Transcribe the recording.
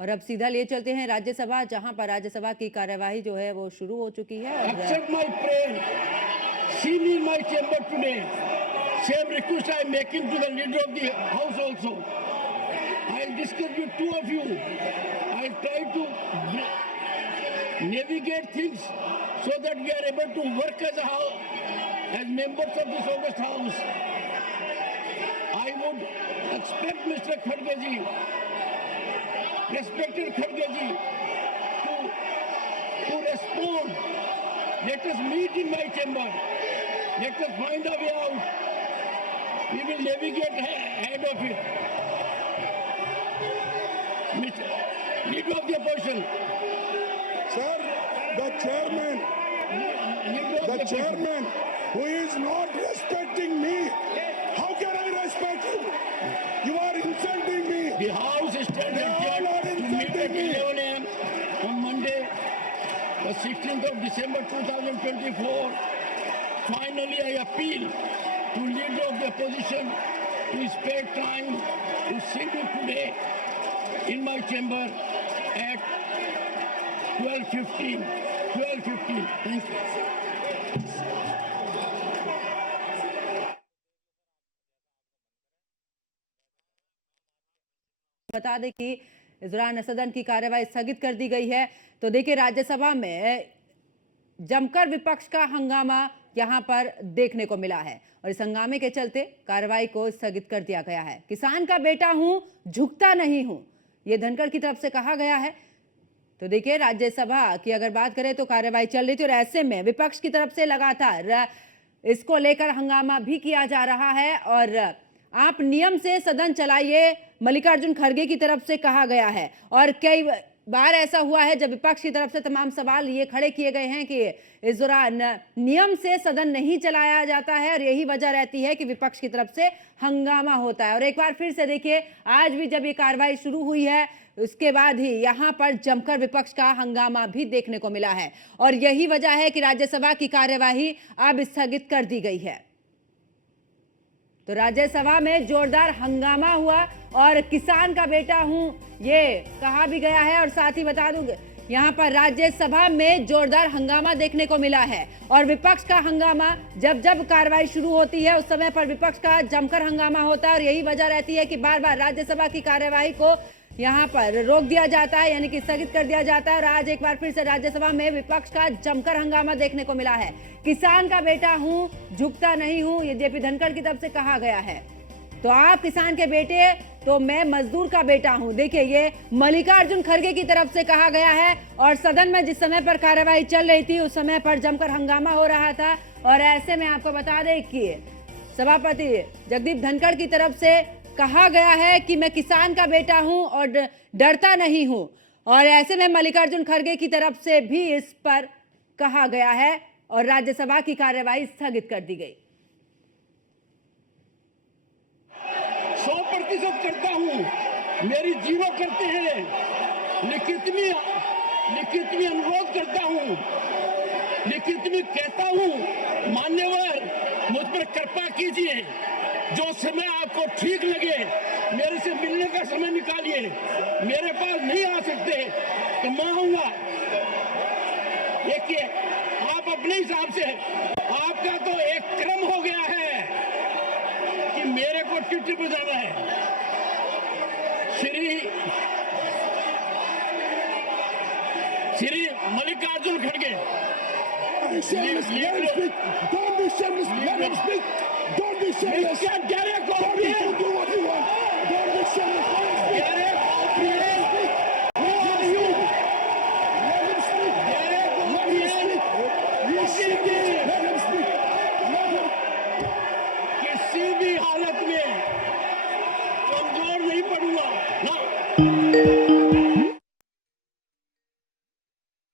और अब सीधा लिए चलते हैं राज्यसभा, जहां पर राज्यसभा की कार्यवाही जो है वो शुरू हो चुकी है। Accept my prayer. See me in my chamber today. Same request I am making to the leader of the house also. I will discuss with two of you. I will try to navigate things so that we are able to work as a house, as members of this august house. I would expect Mr. Khadge ji, respected Khadge ji, to respond. Let us meet in my chamber. Let us find a way out. We will navigate ahead of it. Mr. Leader of the opposition. Sir, the chairman who is not respecting me, how can I respect you? You are insulting me. The house is standing to meet at 11 a.m. on Monday, the 16th of December 2024. Finally, I appeal to leader of the opposition to spare time to see me today in my chamber at 12:15. 12:15. Thank you. बता दें कि इस दौरान सदन की कार्यवाही स्थगित कर दी गई है। तो देखिए, राज्यसभा में जमकर विपक्ष का हंगामा यहां पर देखने को मिला है और इस हंगामे के चलते कार्यवाही को स्थगित कर दिया गया है। किसान का बेटा हूं, झुकता नहीं हूं, यह धनखड़ की तरफ से कहा गया है। तो देखिए, राज्यसभा की अगर बात करें तो कार्यवाही चल रही थी और ऐसे में विपक्ष की तरफ से लगातार इसको लेकर हंगामा भी किया जा रहा है और आप नियम से सदन चलाइए, मल्लिकार्जुन खड़गे की तरफ से कहा गया है। और कई बार ऐसा हुआ है जब विपक्ष की तरफ से तमाम सवाल ये खड़े किए गए हैं कि इस दौरान नियम से सदन नहीं चलाया जाता है और यही वजह रहती है कि विपक्ष की तरफ से हंगामा होता है। और एक बार फिर से देखिए, आज भी जब ये कार्रवाई शुरू हुई है उसके बाद ही यहां पर जमकर विपक्ष का हंगामा भी देखने को मिला है और यही वजह है कि राज्यसभा की कार्यवाही अब स्थगित कर दी गई है। तो राज्यसभा में जोरदार हंगामा हुआ और किसान का बेटा हूं ये कहा भी गया है। और साथ ही बता दूं, यहां पर राज्यसभा में जोरदार हंगामा देखने को मिला है और विपक्ष का हंगामा जब जब कार्रवाई शुरू होती है उस समय पर विपक्ष का जमकर हंगामा होता है और यही वजह रहती है कि बार बार राज्यसभा की कार्यवाही को यहां पर रोक दिया जाता है, यानी कि स्थगित कर दिया जाता है। और आज एक बार फिर से राज्यसभा में विपक्ष का जमकर हंगामा देखने को मिला है। किसान का बेटा हूं, झुकता नहीं हूं, ये जेपी धनखड़ की तरफ से कहा गया है। तो आप किसान के बेटे, तो मैं मजदूर का बेटा हूं। देखिए, ये मल्लिकार्जुन खड़गे की तरफ से कहा गया है और सदन में जिस समय पर कार्यवाही चल रही थी उस समय पर जमकर हंगामा हो रहा था और ऐसे में आपको बता दें कि सभापति जगदीप धनखड़ की तरफ से कहा गया है कि मैं किसान का बेटा हूं और डरता नहीं हूं और ऐसे में मल्लिकार्जुन खड़गे की तरफ से भी इस पर कहा गया है और राज्यसभा की कार्यवाही स्थगित कर दी गई। 100% करता हूं, मेरी जीवो करते हैं, लिखित में अनुरोध करता हूं, लिखित में कहता हूं, मान्यवर मुझ पर कृपा कीजिए, जो समय आपको ठीक लगे मेरे से मिलने का समय निकालिए। मेरे पास नहीं आ सकते तो मैं आऊंगा। देखिए, आप अपने हिसाब से, आपका तो एक क्रम हो गया है कि मेरे को चिट्ठी बजाना है। श्री मल्लिकार्जुन खड़गे, Don't be shameless. क्या कह रहे Do what you want. Don't be shameless. Who are you? Let him speak. Let him speak. Let him speak. किसी भी हालत में कमजोर नहीं पड़ूंगा ना।